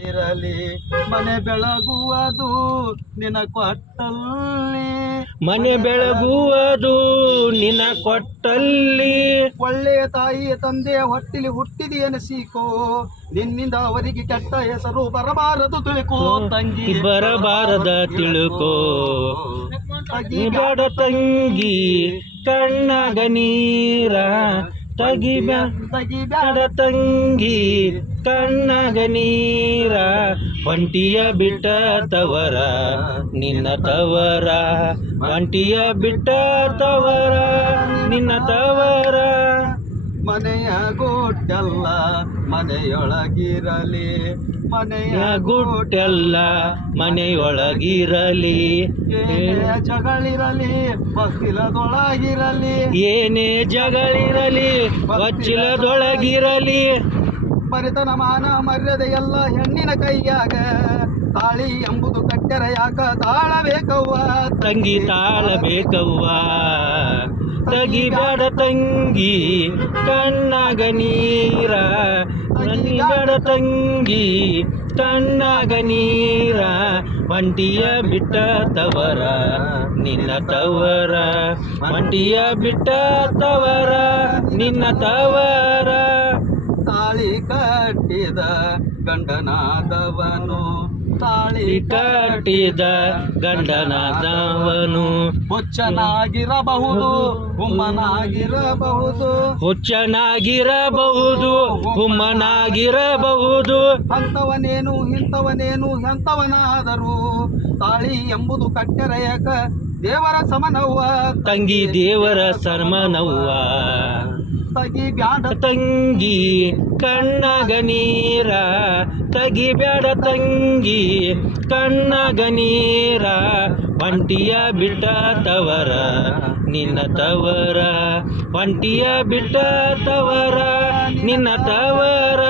ಇರಲಿ ಮನೆ ಬೆಳಗುವುದು ನಿನ್ನ ಕೊಟ್ಟಲ್ಲಿ ಮನೆ ಬೆಳಗುವುದು ನಿನ್ನ ಕೊಟ್ಟಲ್ಲಿ ಒಳ್ಳೆಯ ತಾಯಿ ತಂದೆ ಹೊಟ್ಟಿಲಿ ಹುಟ್ಟಿದಿ ಎನಿಸಿಕೋ ನಿನ್ನಿಂದ ಅವರಿಗೆ ಕೆಟ್ಟ ಹೆಸರು ಬರಬಾರದು ತಿಳ್ಕೋ ತಂಗಿ ಬರಬಾರದ ತಿಳ್ಕೋ ಬೇಡ ತಂಗಿ ಕಣ್ಣಾಗ ನೀರ ತೆಗಿಬೇಡ ತಂಗಿ ಕಣ್ಣಾಗ ನೀರ ಒಂಟಿಯ ಬಿಟ್ಟ ತವರ ನಿನ್ನ ತವರ ಒಂಟಿಯ ಬಿಟ್ಟ ತವರ ನಿನ್ನ ತವರ ಮನೆಯ ಗುಟ್ಟೆಲ್ಲ ಮನೆಯೊಳಗಿರಲಿ ಮನೆಯ ಗುಟ್ಟೆಲ್ಲ ಮನೆಯೊಳಗಿರಲಿ ಏನೇ ಜಗಳಿರಲಿ ಹೊಸ್ತಿಲದೊಳಗಿರಲಿ ಏನೇ ಜಗಳಿರಲಿ ಹೊಚ್ಚಿಲದೊಳಗಿರಲಿ ಬರಿತನ ಮಾನ ಮರ್ಯಾದೆ ಎಲ್ಲ ಹೆಣ್ಣಿನ ಕೈಯಾಗ ತಾಳಿ ಎಂಬುದು ಕಟ್ಟೆರ ಯಾಕ ತಾಳಬೇಕವ್ವ ತಂಗಿ ತಾಳಬೇಕವ್ವ ತೆಗಿಬೇಡ ತಂಗಿ ಕಣ್ಣಾಗ ನೀರ ತೆಗಿಬೇಡ ತಂಗಿ ಕಣ್ಣಾಗ ನೀರ ಒಂಟಿಯ ಬಿಟ್ಟ ತವರ ನಿನ್ನ ತವರ ಒಂಟಿಯ ಬಿಟ್ಟ ತವರ ನಿನ್ನ ತವರ ತಾಳಿ ಕಟ್ಟಿದ ಗಂಡನಾದವನು ತಾಳಿ ಕಟ್ಟಿದ ಗಂಡನಾದವನು ಹುಚ್ಚನಾಗಿರಬಹುದು ಹುಮ್ಮನಾಗಿರಬಹುದು ಹುಚ್ಚನಾಗಿರಬಹುದು ಹುಮ್ಮನಾಗಿರಬಹುದು ಅಂತವನೇನು ಇಂಥವನೇನು ಎಂಥವನಾದರೂ ತಾಳಿ ಎಂಬುದು ಕಟ್ಟೆರೆಯಕ ದೇವರ ಸಮನವ್ವ ತಂಗಿ ದೇವರ ಸಮನವ್ವ ತೆಗಿಬ್ಯಾಡ ತಂಗಿ ಕಣ್ಣಾಗ ನೀರ ತೆಗಿಬೇಡ ತಂಗಿ ಕಣ್ಣಾಗ ನೀರ ಒಂಟಿಯ ಬಿಟ್ಟ ತವರ ನಿನ್ನ ತವರ ಒಂಟಿಯ ಬಿಟ್ಟ ತವರ ನಿನ್ನ ತವರ